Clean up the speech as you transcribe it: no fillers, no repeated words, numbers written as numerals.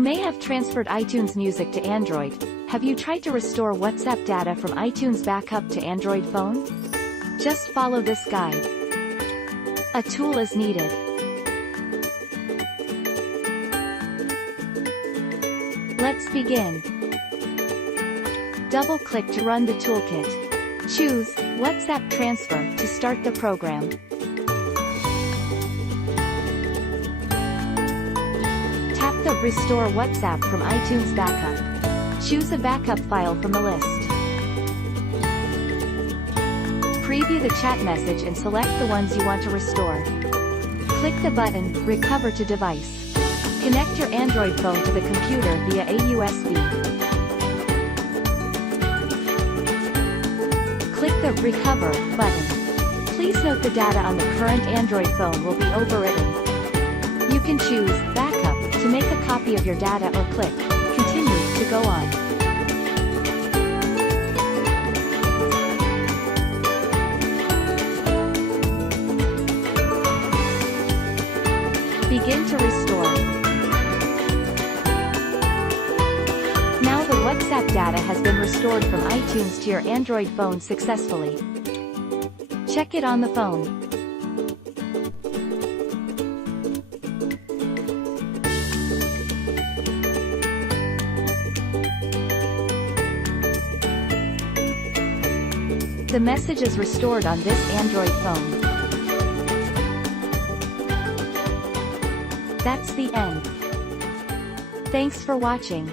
You may have transferred iTunes Music to Android. Have you tried to restore WhatsApp data from iTunes backup to Android phone? Just follow this guide. A tool is needed. Let's begin. Double-click to run the toolkit. Choose WhatsApp Transfer to start the program. Tap the Restore WhatsApp from iTunes Backup. Choose a backup file from the list. Preview the chat message and select the ones you want to restore. Click the button Recover to device. Connect your Android phone to the computer via a USB. Click the Recover button. Please note the data on the current Android phone will be overwritten. You can choose Backup to make a copy of your data or click Continue to go on. Begin to restore. Now the WhatsApp data has been restored from iTunes to your Android phone successfully. Check it on the phone. The message is restored on this Android phone. That's the end. Thanks for watching.